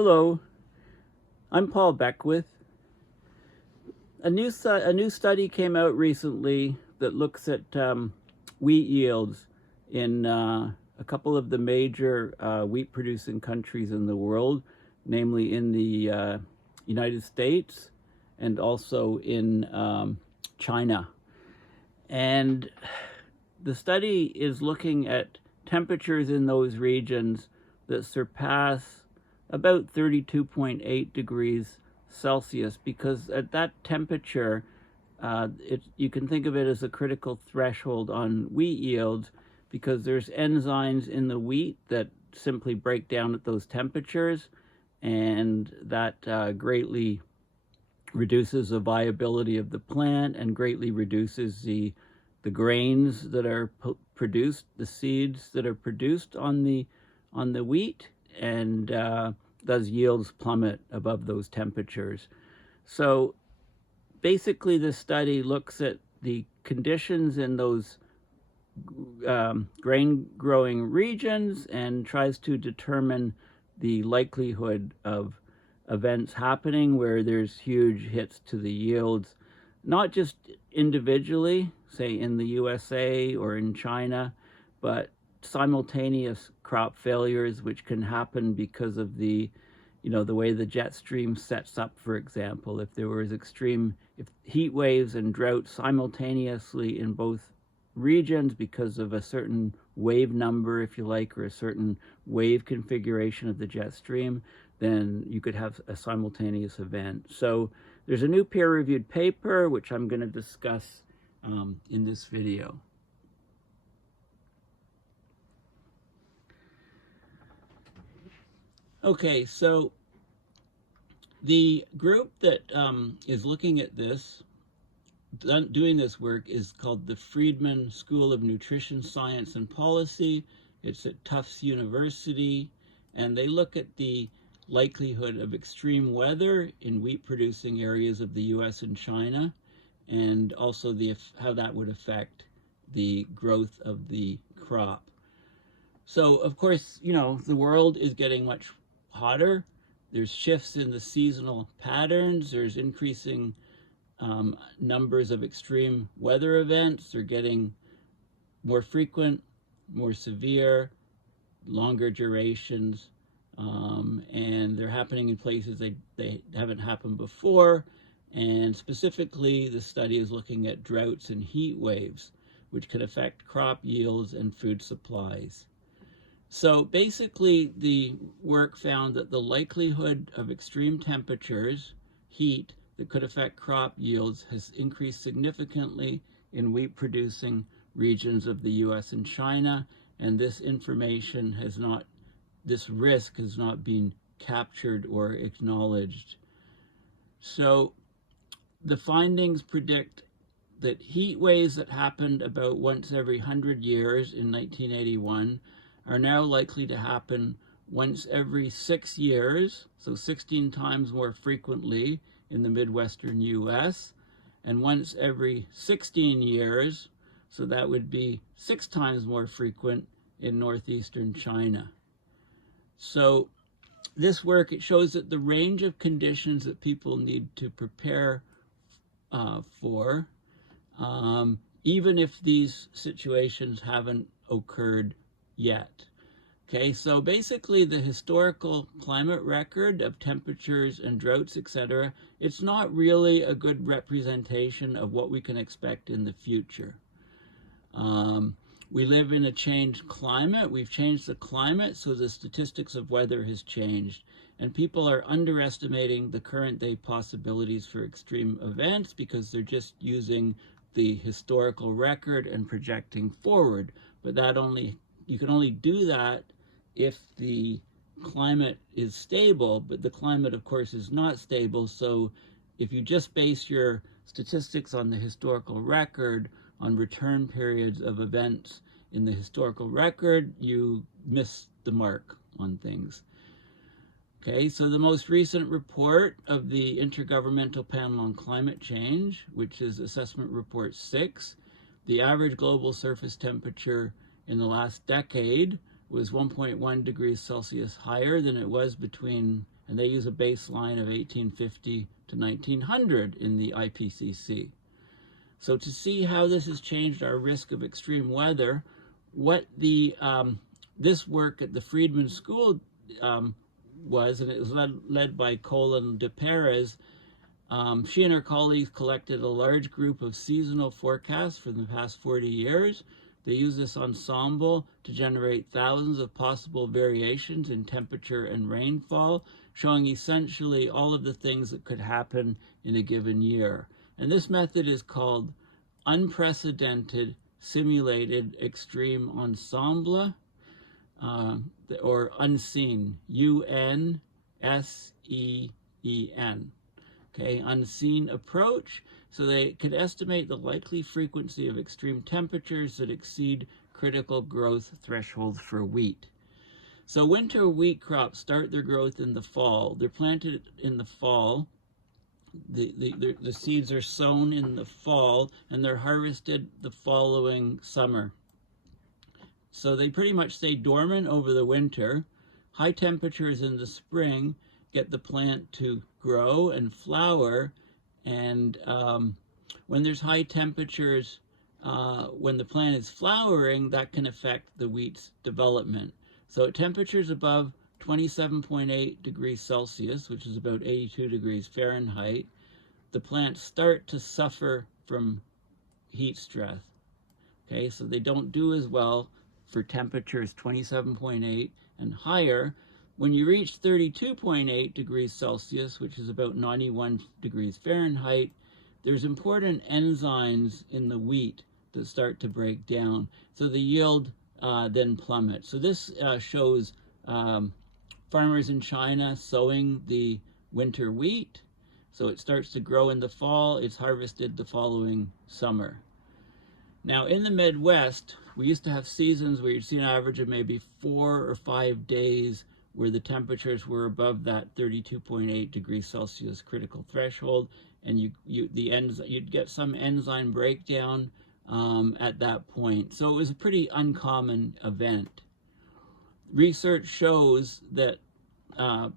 Hello, I'm Paul Beckwith. A new study came out recently that looks at wheat yields in a couple of the major wheat-producing countries in the world, namely in the United States and also in China. And the study is looking at temperatures in those regions that surpass about 32.8 degrees Celsius, because at that temperature, you can think of it as a critical threshold on wheat yields, because there's enzymes in the wheat that simply break down at those temperatures, and that greatly reduces the viability of the plant and greatly reduces the grains that are produced, the seeds that are produced on the wheat, and thus yields plummet above those temperatures. So basically this study looks at the conditions in those grain growing regions and tries to determine the likelihood of events happening where there's huge hits to the yields, not just individually, say in the USA or in China, but simultaneous crop failures, which can happen because of the way the jet stream sets up, for example. If there was extreme heat waves and droughts simultaneously in both regions because of a certain wave number, if you like, or a certain wave configuration of the jet stream, then you could have a simultaneous event. So there's a new peer-reviewed paper, which I'm going to discuss in this video. Okay, so the group that is looking at this, doing this work, is called the Friedman School of Nutrition Science and Policy. It's at Tufts University, and they look at the likelihood of extreme weather in wheat-producing areas of the US and China, and also how that would affect the growth of the crop. So, of course, the world is getting much hotter. There's shifts in the seasonal patterns. There's increasing numbers of extreme weather events. They're getting more frequent, more severe, longer durations, and they're happening in places they haven't happened before. And specifically, the study is looking at droughts and heat waves, which could affect crop yields and food supplies. So basically, the work found that the likelihood of extreme temperatures, heat, that could affect crop yields has increased significantly in wheat-producing regions of the US and China, and this risk has not been captured or acknowledged. So the findings predict that heat waves that happened about once every 100 years in 1981 are now likely to happen once every 6 years, so 16 times more frequently in the Midwestern US, and once every 16 years, so that would be 6 times more frequent in northeastern China. So this work, it shows that the range of conditions that people need to prepare for, even if these situations haven't occurred yet. Okay, so basically the historical climate record of temperatures and droughts, etc., it's not really a good representation of what we can expect in the future. We live in a changed climate. We've changed the climate, so the statistics of weather has changed. And people are underestimating the current day possibilities for extreme events because they're just using the historical record and projecting forward. But you can only do that if the climate is stable, but the climate, of course, is not stable. So if you just base your statistics on the historical record, on return periods of events in the historical record, you miss the mark on things. Okay, so the most recent report of the Intergovernmental Panel on Climate Change, which is Assessment Report 6, the average global surface temperature in the last decade was 1.1 degrees Celsius higher than it was between and they use a baseline of 1850 to 1900 in the IPCC. So to see how this has changed our risk of extreme weather, what this work at the Friedman School was, and it was led by Colin de Perez. She and her colleagues collected a large group of seasonal forecasts for the past 40 years. They used this ensemble to generate thousands of possible variations in temperature and rainfall, showing essentially all of the things that could happen in a given year. And this method is called unprecedented simulated extreme ensemble, or unseen, UNSEEN. Okay, unseen approach. So they could estimate the likely frequency of extreme temperatures that exceed critical growth thresholds for wheat. So winter wheat crops start their growth in the fall. They're planted in the fall. The seeds are sown in the fall, and they're harvested the following summer. So they pretty much stay dormant over the winter. High temperatures in the spring get the plant to grow and flower, and when there's high temperatures, when the plant is flowering, that can affect the wheat's development. So at temperatures above 27.8 degrees Celsius, which is about 82 degrees Fahrenheit, the plants start to suffer from heat stress. Okay, so they don't do as well for temperatures 27.8 and higher. When you reach 32.8 degrees Celsius, which is about 91 degrees Fahrenheit, there's important enzymes in the wheat that start to break down. So the yield then plummets. So this shows farmers in China sowing the winter wheat. So it starts to grow in the fall. It's harvested the following summer. Now in the Midwest, we used to have seasons where you'd see an average of maybe 4 or 5 days where the temperatures were above that 32.8 degrees Celsius critical threshold, and you'd get some enzyme breakdown at that point. So it was a pretty uncommon event. Research shows that in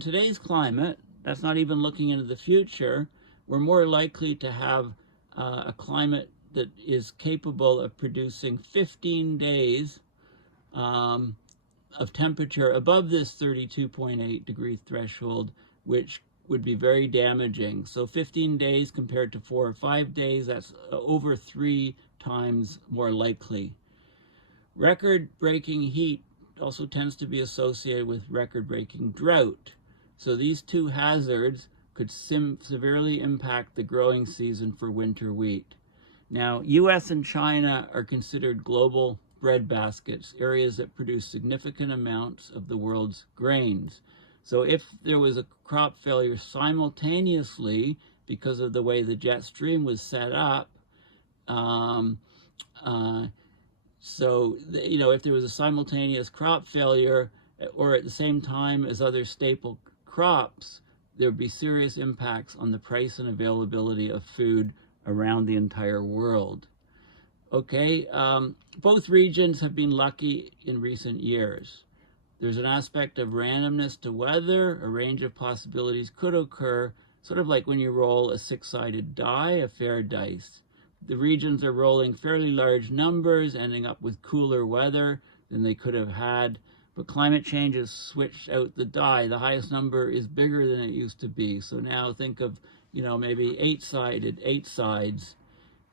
today's climate, that's not even looking into the future, we're more likely to have a climate that is capable of producing 15 days of temperature above this 32.8 degree threshold, which would be very damaging. So 15 days compared to 4 or 5 days, that's over 3 times more likely. Record-breaking heat also tends to be associated with record-breaking drought. So these two hazards could severely impact the growing season for winter wheat. Now, US and China are considered global breadbaskets, areas that produce significant amounts of the world's grains. So if there was a crop failure simultaneously because of the way the jet stream was set up, if there was a simultaneous crop failure or at the same time as other staple crops, there would be serious impacts on the price and availability of food around the entire world. Okay, both regions have been lucky in recent years. There's an aspect of randomness to weather. A range of possibilities could occur, sort of like when you roll a 6-sided die, a fair dice. The regions are rolling fairly large numbers, ending up with cooler weather than they could have had, but climate change has switched out the die. The highest number is bigger than it used to be. So now think of, maybe 8-sided, 8 sides,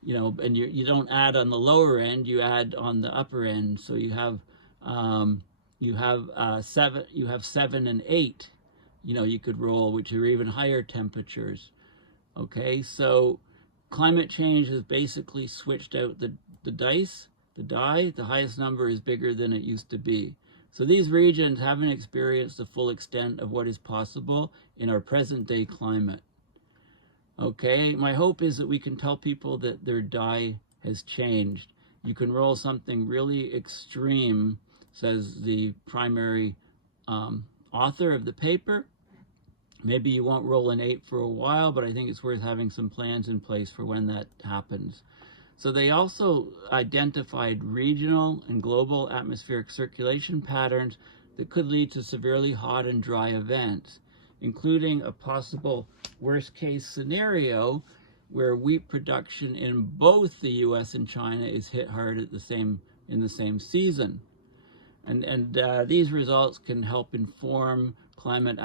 and you don't add on the lower end, you add on the upper end. So you have 7 and 8, you could roll, which are even higher temperatures. Okay, so climate change has basically switched out the dice, the die. The highest number is bigger than it used to be. So these regions haven't experienced the full extent of what is possible in our present day climate. Okay, my hope is that we can tell people that their die has changed. You can roll something really extreme, says the primary author of the paper. Maybe you won't roll an 8 for a while, but I think it's worth having some plans in place for when that happens. So they also identified regional and global atmospheric circulation patterns that could lead to severely hot and dry events, including a possible worst-case scenario where wheat production in both the U.S. and China is hit hard in the same season. And these results can help inform climate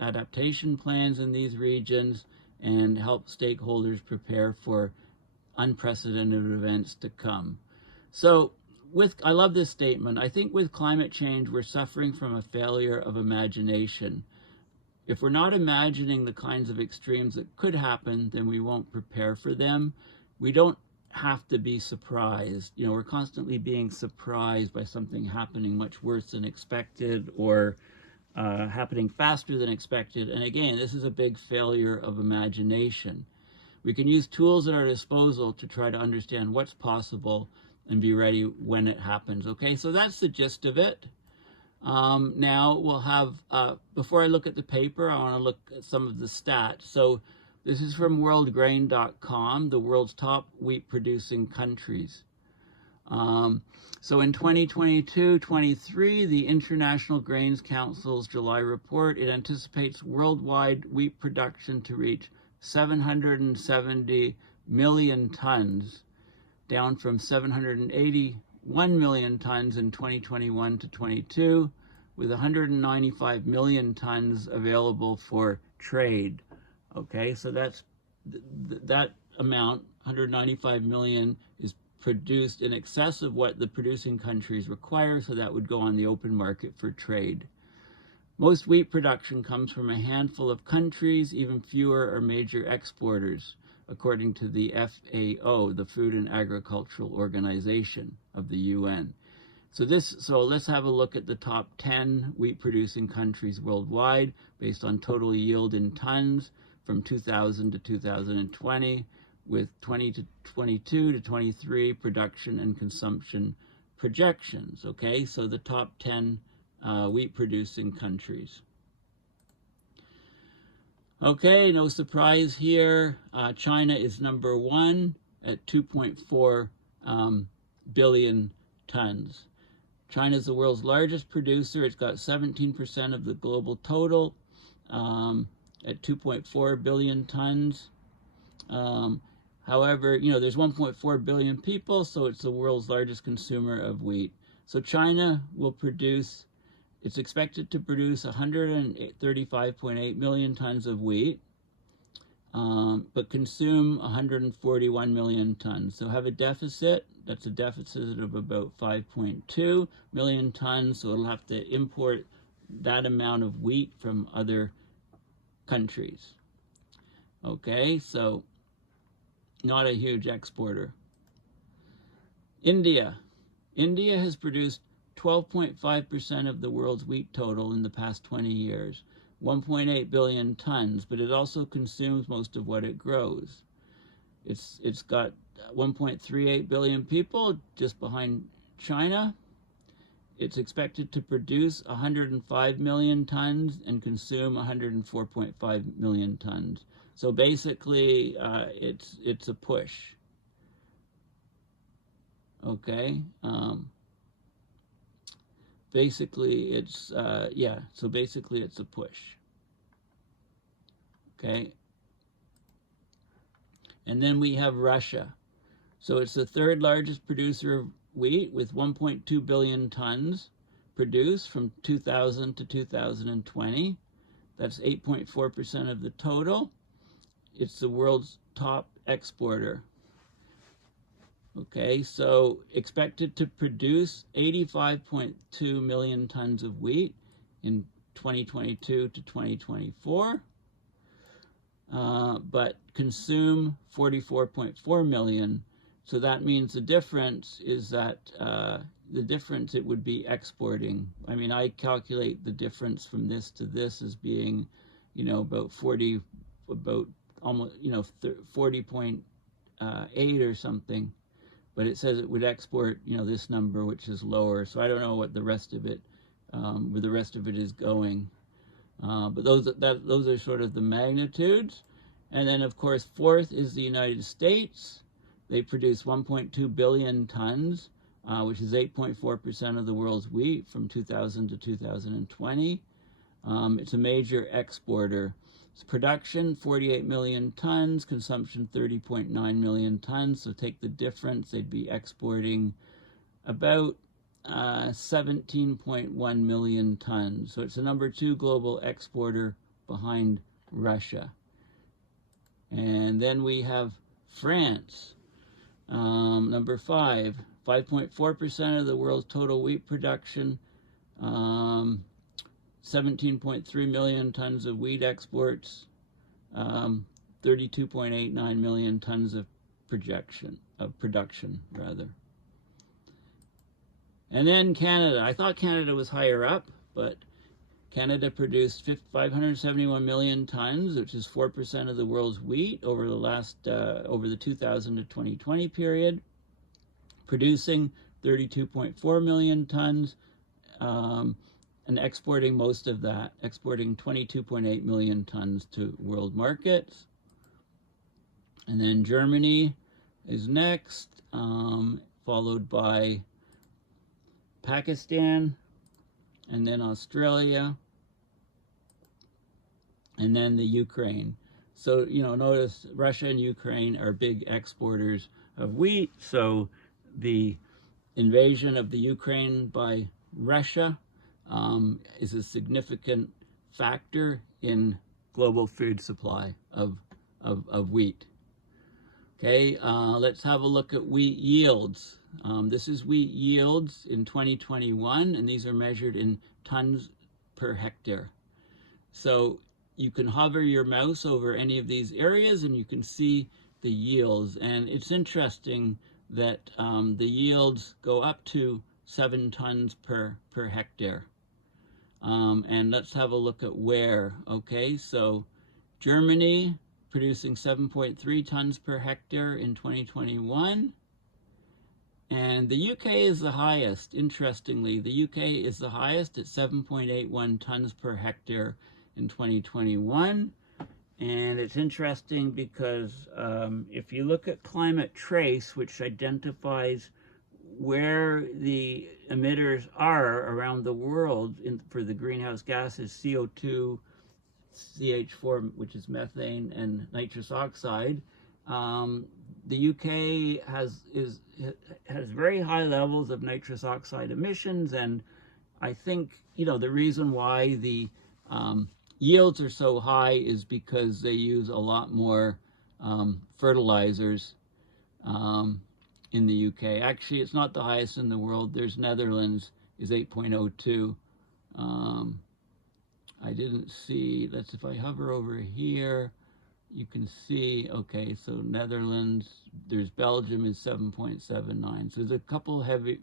adaptation plans in these regions and help stakeholders prepare for unprecedented events to come. So I love this statement. I think with climate change, we're suffering from a failure of imagination. If we're not imagining the kinds of extremes that could happen, then we won't prepare for them. We don't have to be surprised. You know, we're constantly being surprised by something happening much worse than expected, or happening faster than expected. And again, this is a big failure of imagination. We can use tools at our disposal to try to understand what's possible and be ready when it happens. Okay, so that's the gist of it. Now we'll have, before I look at the paper, I want to look at some of the stats. So this is from worldgrain.com, the world's top wheat producing countries. So in 2022-23, the International Grains Council's July report, it anticipates worldwide wheat production to reach 770 million tons, down from 781 million tons in 2021-22, with 195 million tons available for trade. Okay, so that's that amount, 195 million, is produced in excess of what the producing countries require, so that would go on the open market for trade. Most wheat production comes from a handful of countries, even fewer are major exporters, according to the FAO, the Food and Agricultural Organization of the UN. So let's have a look at the top 10 wheat producing countries worldwide based on total yield in tons from 2000 to 2020, with 2022 to 23 production and consumption projections. Okay, so the top 10 wheat producing countries. Okay, no surprise here. China is number one at 2.4 billion tons. China is the world's largest producer. It's got 17% of the global total at 2.4 billion tons. However, you know, there's 1.4 billion people, so it's the world's largest consumer of wheat. So China will produce, it's expected to produce 135.8 million tons of wheat, but consume 141 million tons. So have a deficit. That's a deficit of about 5.2 million tons. So it'll have to import that amount of wheat from other countries. Okay, so not a huge exporter. India has produced 12.5% of the world's wheat total in the past 20 years, 1.8 billion tons, but it also consumes most of what it grows. It's got 1.38 billion people, just behind China. It's expected to produce 105 million tons and consume 104.5 million tons. So basically, it's a push. Okay. Basically, it's So basically, it's a push. Okay. And then we have Russia. So it's the third largest producer of wheat, with 1.2 billion tons produced from 2000 to 2020. That's 8.4% of the total. It's the world's top exporter. Okay, so expected to produce 85.2 million tons of wheat in 2022 to 2024, but consume 44.4 million. So that means the difference is that it would be exporting. I mean, I calculate the difference from this to this as being, you know, about 40.8 or something. But it says it would export, you know, this number, which is lower. So I don't know what the rest of it, where the rest of it is going. But those are sort of the magnitudes. And then, of course, fourth is the United States. They produce 1.2 billion tons. which is 8.4% of the world's wheat from 2000 to 2020. It's a major exporter. Its production, 48 million tons, consumption, 30.9 million tons. So take the difference, they'd be exporting about 17.1 million tons. So it's the number 2 global exporter behind Russia. And then we have France, number 5, 5.4% of the world's total wheat production, 17.3 million tons of wheat exports, 32.89 million tons of production. And then Canada. I thought Canada was higher up, but Canada produced 571 million tons, which is 4% of the world's wheat over the 2000 to 2020 period, producing 32.4 million tons, and exporting most of that, exporting 22.8 million tons to world markets. And then Germany is next, followed by Pakistan, and then Australia, and then the Ukraine. So, notice Russia and Ukraine are big exporters of wheat. So the invasion of the Ukraine by Russia is a significant factor in global food supply of wheat. Okay, let's have a look at wheat yields. This is wheat yields in 2021, and these are measured in tons per hectare. So you can hover your mouse over any of these areas and you can see the yields. And it's interesting that the yields go up to 7 tons per hectare. And let's have a look at where. Okay, so Germany producing 7.3 tons per hectare in 2021. And the UK is the highest. Interestingly, the UK is the highest at 7.81 tons per hectare in 2021. And it's interesting because if you look at Climate Trace, which identifies where the emitters are around the world for the greenhouse gases, CO2, CH4, which is methane, and nitrous oxide, the UK has very high levels of nitrous oxide emissions, and I think the reason why the yields are so high is because they use a lot more fertilizers in the UK. Actually, it's not the highest in the world. There's Netherlands is 8.02. I didn't see, if I hover over here, you can see, okay, so Netherlands, there's Belgium is 7.79. So there's a couple heavy,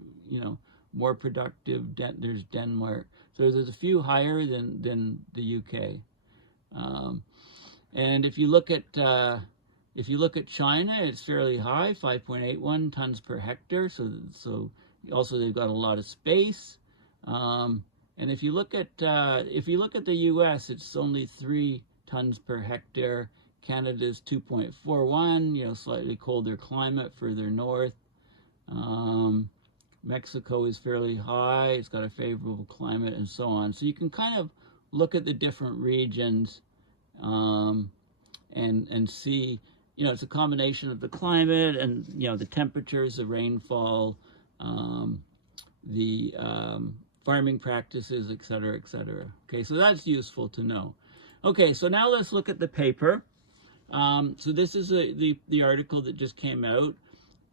more productive, there's Denmark. So there's a few higher than the UK. And if you look at China, it's fairly high, 5.81 tons per hectare. So also they've got a lot of space. And if you look at the U.S., it's only 3 tons per hectare. Canada's 2.41. Slightly colder climate further north. Mexico is fairly high. It's got a favorable climate, and so on. So you can kind of look at the different regions and see. It's a combination of the climate and the temperatures, the rainfall, the farming practices, et cetera, et cetera. Okay, so that's useful to know. Okay, so now let's look at the paper. So this is the article that just came out.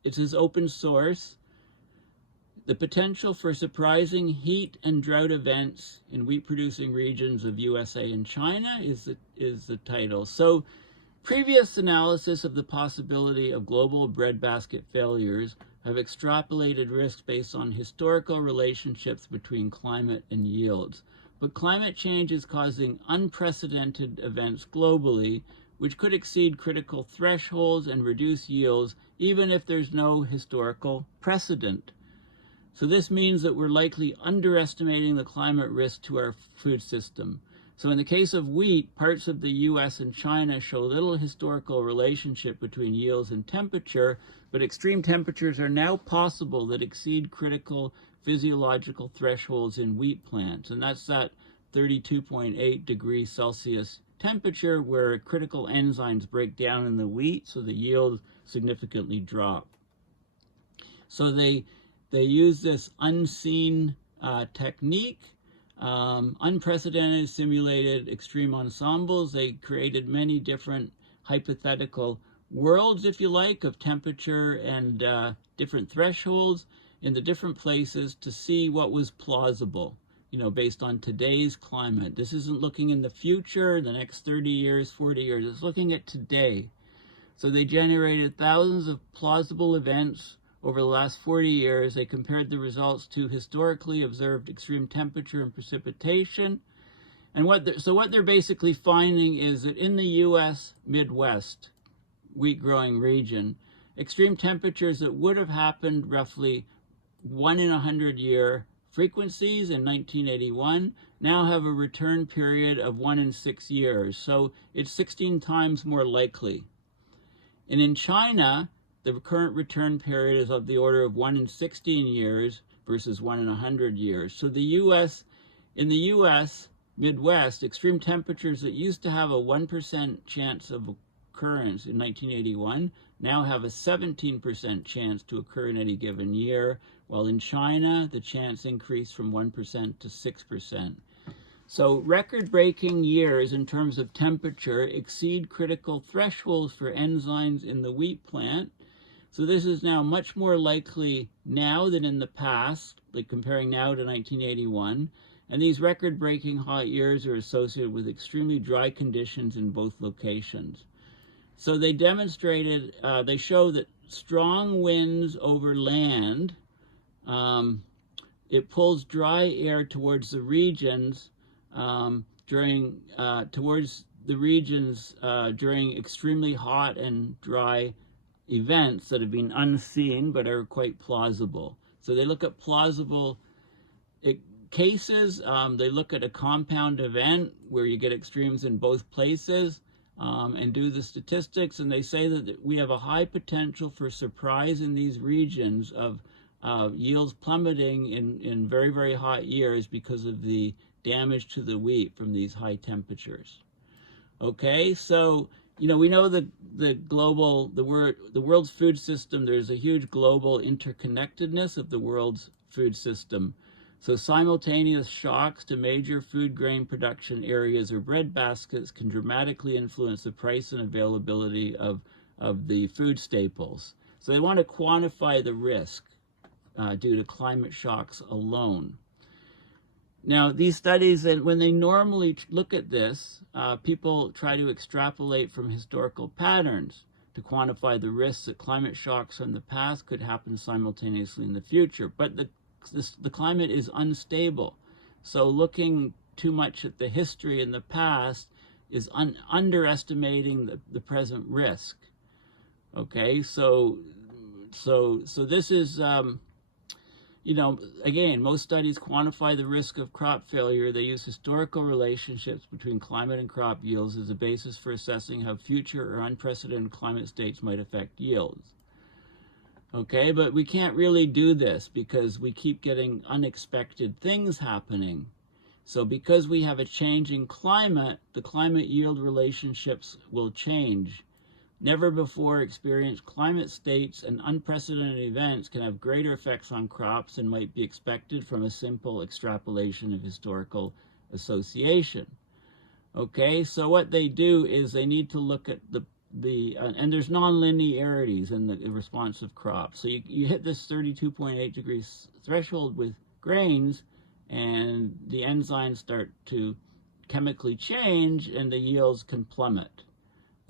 It says open source. The potential for surprising heat and drought events in wheat-producing regions of USA and China is the title. So previous analysis of the possibility of global breadbasket failures have extrapolated risks based on historical relationships between climate and yields. But climate change is causing unprecedented events globally, which could exceed critical thresholds and reduce yields, even if there's no historical precedent. So this means that we're likely underestimating the climate risk to our food system. So in the case of wheat, parts of the US and China show little historical relationship between yields and temperature, but extreme temperatures are now possible that exceed critical physiological thresholds in wheat plants, and that's that 32.8 degrees Celsius temperature where critical enzymes break down in the wheat, so the yield significantly drop. So they use this unseen technique, unprecedented simulated extreme ensembles. They created many different hypothetical worlds, if you like, of temperature and different thresholds in the different places to see what was plausible, based on today's climate. This isn't looking in the future, the next 30 years, 40 years. It's looking at today. So they generated thousands of plausible events over the last 40 years. They compared the results to historically observed extreme temperature and precipitation. And what they're basically finding is that in the U.S. Midwest wheat growing region, extreme temperatures that would have happened roughly 1 in 100 year frequencies in 1981 now have a return period of 1 in 6 years. So it's 16 times more likely. And in China, the current return period is of the order of 1 in 16 years versus 1 in 100 years. So in the U.S. Midwest, extreme temperatures that used to have a 1% chance of occurrence in 1981 now have a 17% chance to occur in any given year, while in China, the chance increased from 1% to 6%. So record-breaking years in terms of temperature exceed critical thresholds for enzymes in the wheat plant. So this is now much more likely now than in the past, like comparing now to 1981. And these record-breaking hot years are associated with extremely dry conditions in both locations. So they demonstrated, they show that strong winds over land, it pulls dry air towards the regions during extremely hot and dry events that have been unseen but are quite plausible. So they look at plausible cases. They look at a compound event where you get extremes in both places and do the statistics, and they say that we have a high potential for surprise in these regions of yields plummeting in very, very hot years because of the damage to the wheat from these high temperatures. Okay, so we know that the world's food system, there's a huge global interconnectedness of the world's food system. So simultaneous shocks to major food grain production areas or breadbaskets can dramatically influence the price and availability of the food staples. So they want to quantify the risk due to climate shocks alone. Now, these studies, when they normally look at this, people try to extrapolate from historical patterns to quantify the risks that climate shocks from the past could happen simultaneously in the future. But the climate is unstable. So looking too much at the history in the past is underestimating the present risk. Okay, so this is, again, most studies quantify the risk of crop failure. They use historical relationships between climate and crop yields as a basis for assessing how future or unprecedented climate states might affect yields. Okay, but we can't really do this because we keep getting unexpected things happening. So because we have a changing climate, the climate yield relationships will change. Never before experienced climate states and unprecedented events can have greater effects on crops than might be expected from a simple extrapolation of historical association. Okay, so what they do is they need to look at and there's non-linearities in the response of crops. So you hit this 32.8 degrees threshold with grains, and the enzymes start to chemically change, and the yields can plummet.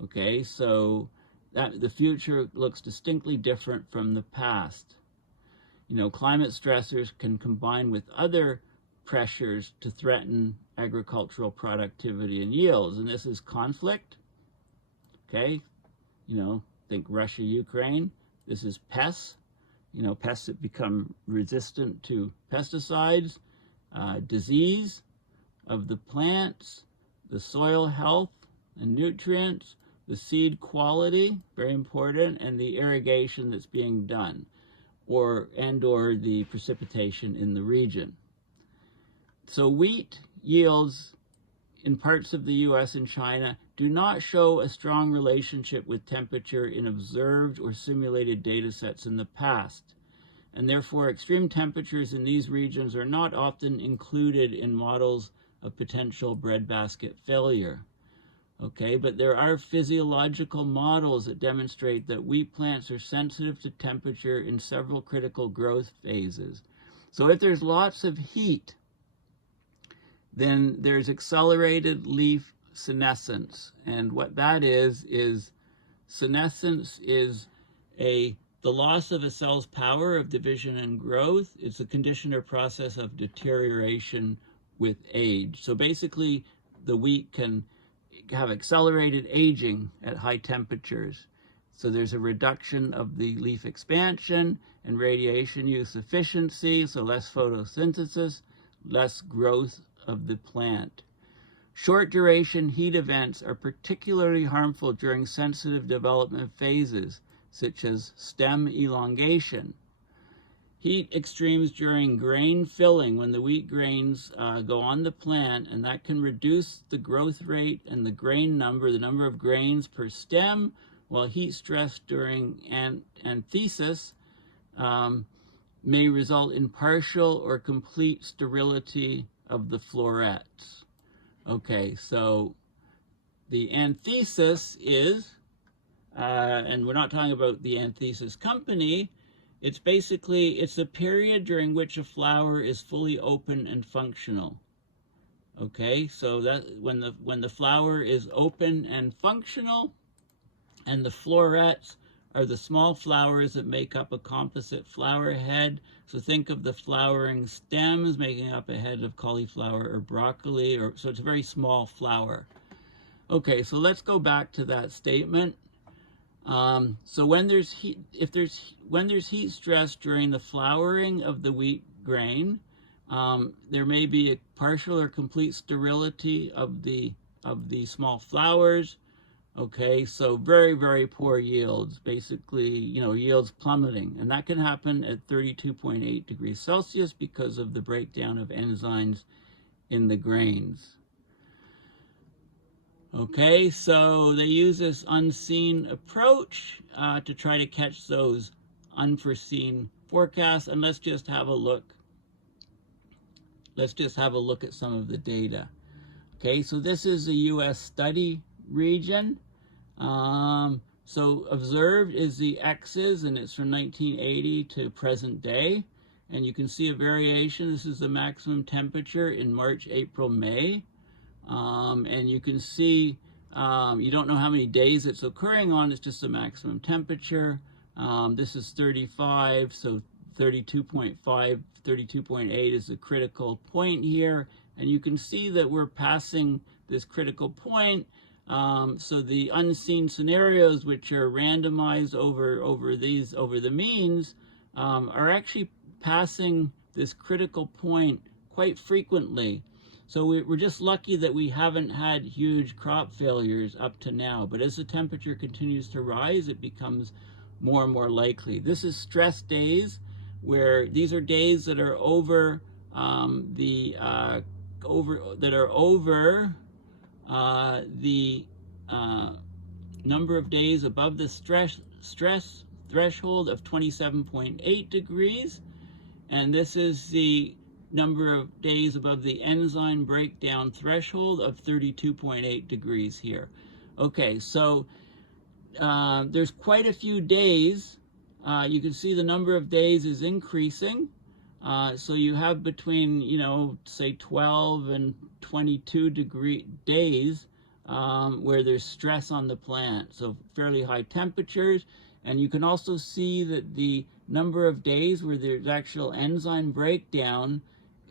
Okay, so the future looks distinctly different from the past. Climate stressors can combine with other pressures to threaten agricultural productivity and yields, and this is conflict. Okay, think Russia, Ukraine. This is pests, pests that become resistant to pesticides, disease of the plants, the soil health and nutrients, the seed quality, very important, and the irrigation that's being done, or the precipitation in the region. So wheat yields in parts of the US and China do not show a strong relationship with temperature in observed or simulated data sets in the past, and therefore extreme temperatures in these regions are not often included in models of potential breadbasket failure. Okay, but there are physiological models that demonstrate that wheat plants are sensitive to temperature in several critical growth phases. So if there's lots of heat, then there's accelerated leaf senescence. And what that is senescence is the loss of a cell's power of division and growth. It's a condition or process of deterioration with age. So basically, the wheat can have accelerated aging at high temperatures. So there's a reduction of the leaf expansion and radiation use efficiency, so less photosynthesis, less growth of the plant. Short duration heat events are particularly harmful during sensitive development phases, such as stem elongation. Heat extremes during grain filling, when the wheat grains go on the plant, and that can reduce the growth rate and the grain number, the number of grains per stem, while heat stress during anthesis may result in partial or complete sterility of the florets. Okay, so the anthesis is, and we're not talking about the anthesis company, it's basically, it's a period during which a flower is fully open and functional. Okay, so that when the flower is open and functional, and the florets are the small flowers that make up a composite flower head. So think of the flowering stems making up a head of cauliflower or broccoli, so it's a very small flower. Okay, so let's go back to that statement. So when there's heat, when there's heat stress during the flowering of the wheat grain, there may be a partial or complete sterility of the small flowers. Okay, so very, very poor yields, basically, yields plummeting. And that can happen at 32.8 degrees Celsius because of the breakdown of enzymes in the grains. Okay, so they use this unseen approach to try to catch those unforeseen forecasts. And let's just have a look. Let's just have a look at some of the data. Okay, so this is a US study region. So observed is the X's, and it's from 1980 to present day. And you can see a variation. This is the maximum temperature in March, April, May. And you can see, you don't know how many days it's occurring on, it's just the maximum temperature. This is 35, so 32.5, 32.8 is the critical point here. And you can see that we're passing this critical point. So the unseen scenarios, which are randomized over the means, are actually passing this critical point quite frequently. So we're just lucky that we haven't had huge crop failures up to now. But as the temperature continues to rise, it becomes more and more likely. This is stress days, where these are days that are over the number of days above the stress threshold of 27.8 degrees. And this is the number of days above the enzyme breakdown threshold of 32.8 degrees here. Okay, so there's quite a few days. You can see the number of days is increasing. So you have between, say 12 and 22 degree days where there's stress on the plant. So fairly high temperatures. And you can also see that the number of days where there's actual enzyme breakdown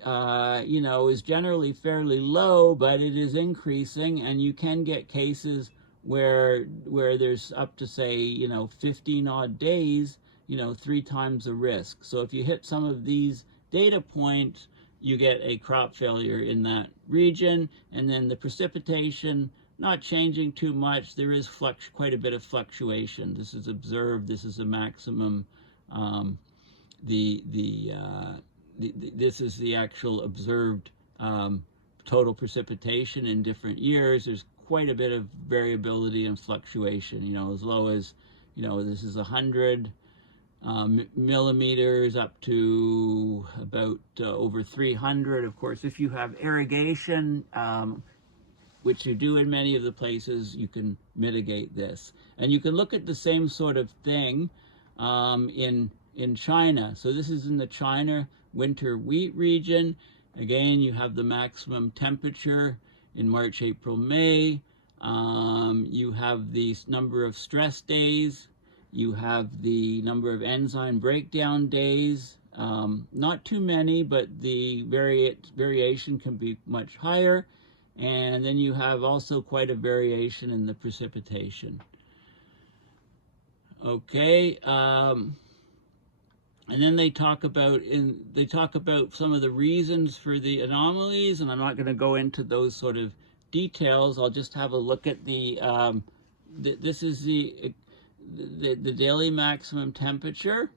is generally fairly low, but it is increasing, and you can get cases where there's up to, say, 15 odd days, 3 times the risk. So if you hit some of these data points, you get a crop failure in that region. And then the precipitation not changing too much. There is quite a bit of fluctuation. This is observed. This is a maximum. This is the actual observed total precipitation in different years. There's quite a bit of variability and fluctuation. As low as, this is 100 millimeters up to about over 300. Of course, if you have irrigation, which you do in many of the places, you can mitigate this. And you can look at the same sort of thing in China. So this is in the China winter wheat region. Again, you have the maximum temperature in March, April, May. You have the number of stress days. You have the number of enzyme breakdown days. Not too many, but the variation can be much higher. And then you have also quite a variation in the precipitation. Okay, and then they talk about some of the reasons for the anomalies, and I'm not going to go into those sort of details. I'll just have a look at this is the daily maximum temperature,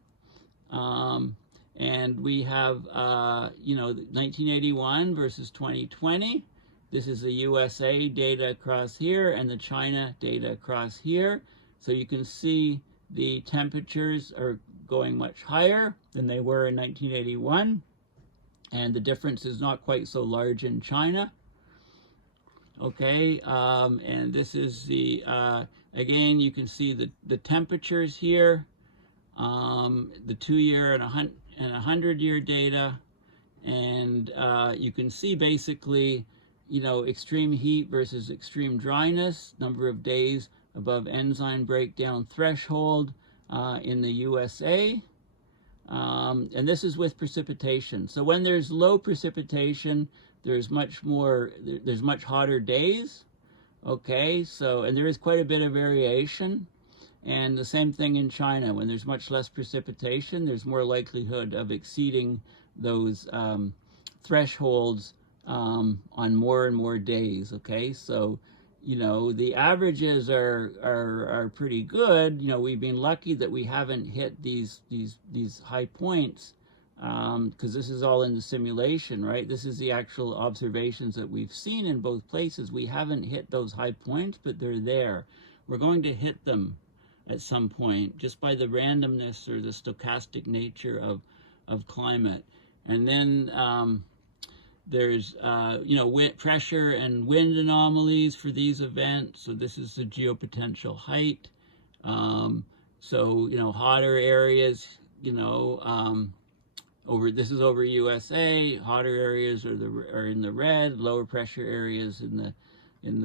and we have 1981 versus 2020. This is the USA data across here and the China data across here. So you can see the temperatures are going much higher than they were in 1981. And the difference is not quite so large in China. Okay, and this is the, again, you can see the temperatures here, the 2-year and 100-year data. And you can see basically, extreme heat versus extreme dryness, number of days above enzyme breakdown threshold in the USA. And this is with precipitation. So when there's low precipitation, there's much hotter days. Okay, so, and there is quite a bit of variation. And the same thing in China. When there's much less precipitation, there's more likelihood of exceeding those thresholds on more and more days. Okay, so the averages are pretty good. We've been lucky that we haven't hit these high points because this is all in the simulation, right? This is the actual observations that we've seen in both places. We haven't hit those high points, but they're there. We're going to hit them at some point just by the randomness or the stochastic nature of climate. And then there's pressure and wind anomalies for these events. So this is the geopotential height. So hotter areas, this is over USA. Hotter areas are in the red. Lower pressure areas in the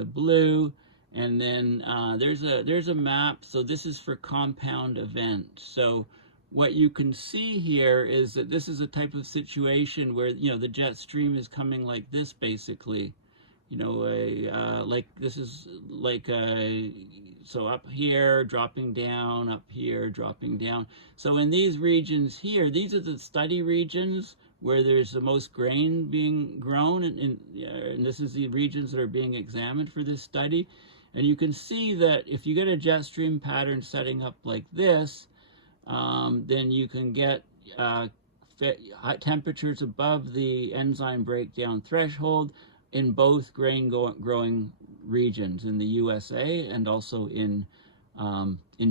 blue. And then there's a map. So this is for compound events. So what you can see here is that this is a type of situation where the jet stream is coming like this, basically. Like this is like so up here dropping down, up here dropping down. So in these regions here, these are the study regions where there's the most grain being grown, and this is the regions that are being examined for this study. And you can see that if you get a jet stream pattern setting up like this, then you can get temperatures above the enzyme breakdown threshold in both grain growing regions in the USA and also in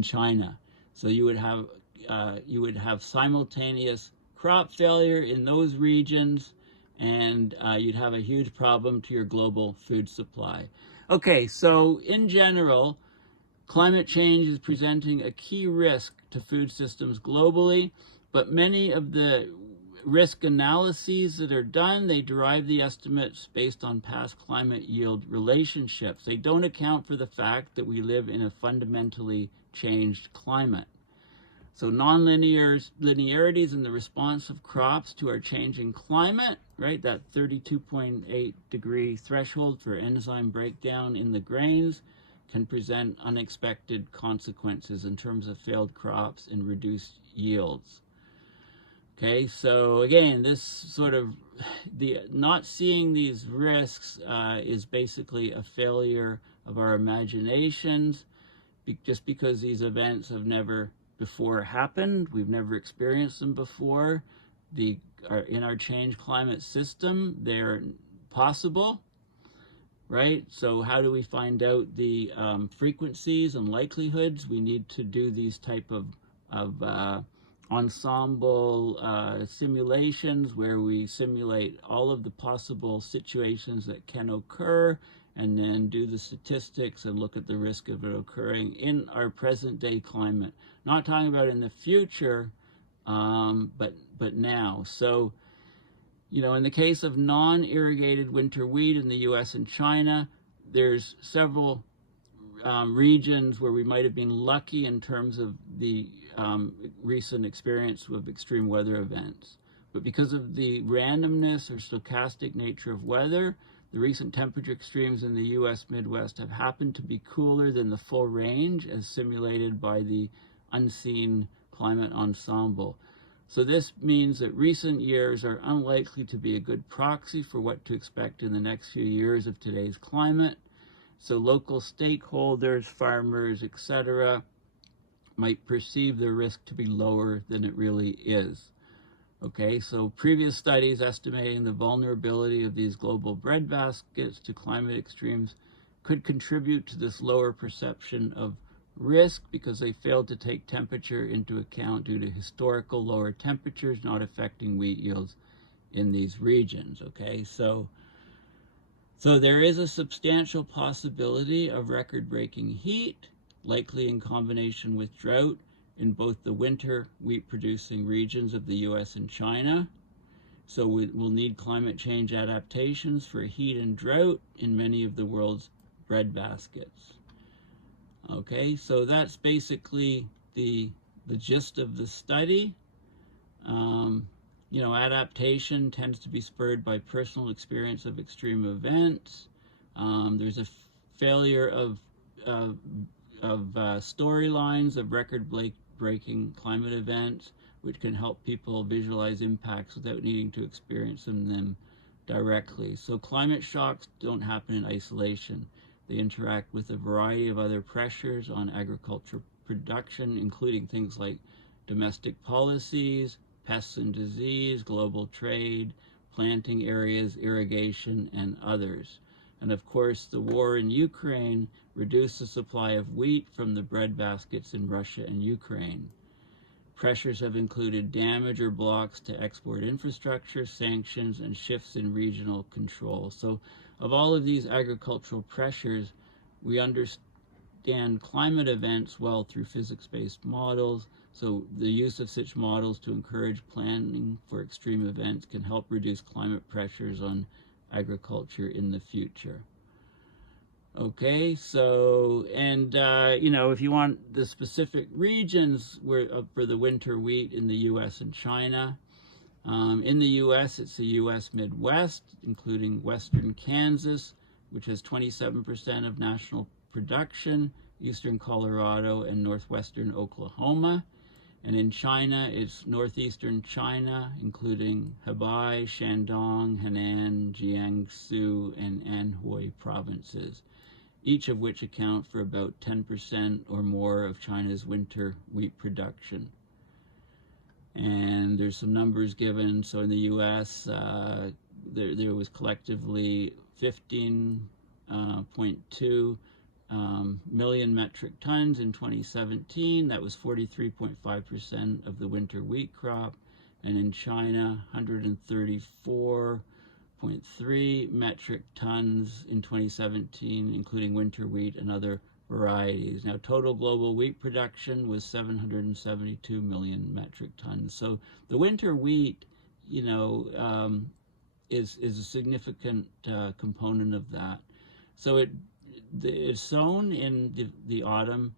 China. So you would have simultaneous crop failure in those regions, and you'd have a huge problem to your global food supply. Okay, so in general, climate change is presenting a key risk to food systems globally, but many of the risk analyses that are done, they derive the estimates based on past climate yield relationships. They don't account for the fact that we live in a fundamentally changed climate. So non-linearities in the response of crops to our changing climate, right? That 32.8 degree threshold for enzyme breakdown in the grains can present unexpected consequences in terms of failed crops and reduced yields. Okay, so again, this sort of, not seeing these risks is basically a failure of our imaginations, just because these events have never before happened. We've never experienced them before. In our changed climate system, they're possible, right? So how do we find out the frequencies and likelihoods? We need to do these type of ensemble simulations where we simulate all of the possible situations that can occur, and then do the statistics and look at the risk of it occurring in our present day climate. Not talking about in the future, but now. So, in the case of non-irrigated winter wheat in the US and China, there's several regions where we might have been lucky in terms of the recent experience with extreme weather events. But because of the randomness or stochastic nature of weather, the recent temperature extremes in the US Midwest have happened to be cooler than the full range as simulated by the unseen climate ensemble. So this means that recent years are unlikely to be a good proxy for what to expect in the next few years of today's climate. So local stakeholders, farmers, etc., might perceive the risk to be lower than it really is. Okay, so previous studies estimating the vulnerability of these global breadbaskets to climate extremes could contribute to this lower perception of risk because they failed to take temperature into account due to historical lower temperatures not affecting wheat yields in these regions. Okay, so there is a substantial possibility of record-breaking heat, likely in combination with drought, in both the winter wheat-producing regions of the US and China. So we'll need climate change adaptations for heat and drought in many of the world's breadbaskets. Okay, so that's basically the gist of the study. Adaptation tends to be spurred by personal experience of extreme events. There's a failure of storylines of record-breaking climate events, which can help people visualize impacts without needing to experience them directly. So climate shocks don't happen in isolation. They interact with a variety of other pressures on agriculture production, including things like domestic policies, pests and disease, global trade, planting areas, irrigation, and others. And of course, the war in Ukraine reduced the supply of wheat from the breadbaskets in Russia and Ukraine. Pressures have included damage or blocks to export infrastructure, sanctions, and shifts in regional control. So of all of these agricultural pressures, we understand climate events well through physics-based models. So the use of such models to encourage planning for extreme events can help reduce climate pressures on agriculture in the future. Okay, so, and if you want the specific regions for the winter wheat in the US and China, in the US, it's the US Midwest, including western Kansas, which has 27% of national production, eastern Colorado, and northwestern Oklahoma. And in China, it's northeastern China, including Hebei, Shandong, Henan, Jiangsu, and Anhui provinces, each of which account for about 10% or more of China's winter wheat production. And there's some numbers given. So in the US, there was collectively 15.2 million metric tons in 2017. That was 43.5% of the winter wheat crop. And in China, 134.3 metric tons in 2017, including winter wheat and other varieties. Now, total global wheat production was 772 million metric tons. So the winter wheat, is a significant component of that. So it's sown in the autumn.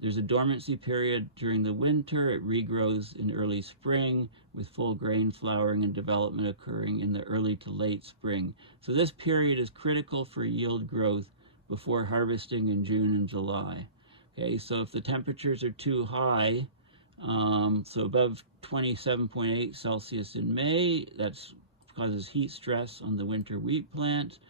There's a dormancy period during the winter. It regrows in early spring with full grain flowering and development occurring in the early to late spring. So this period is critical for yield growth before harvesting in June and July. Okay, so if the temperatures are too high, so above 27.8 Celsius in May, that causes heat stress on the winter wheat plants.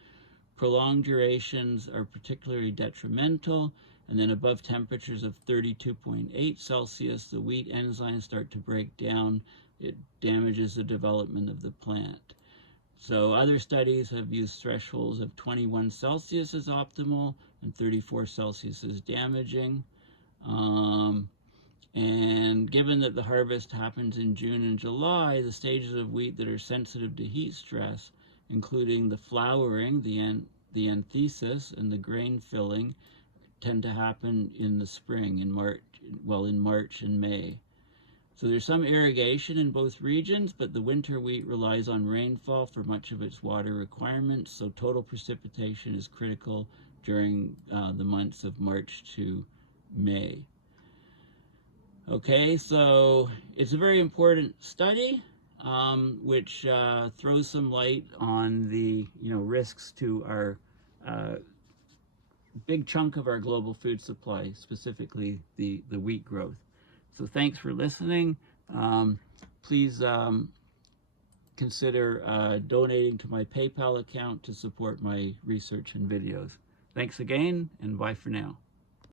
Prolonged durations are particularly detrimental, and then above temperatures of 32.8 Celsius, the wheat enzymes start to break down. It damages the development of the plant. So other studies have used thresholds of 21 Celsius as optimal and 34 Celsius as damaging. And given that the harvest happens in June and July, the stages of wheat that are sensitive to heat stress, including the flowering, the anthesis, and the grain filling, tend to happen in the spring, in March and May. So there's some irrigation in both regions, but the winter wheat relies on rainfall for much of its water requirements, so total precipitation is critical during the months of March to May. Okay, so it's a very important study, which throws some light on the risks to our big chunk of our global food supply, specifically the wheat growth. So thanks for listening. Please consider donating to my PayPal account to support my research and videos. Thanks again, and bye for now.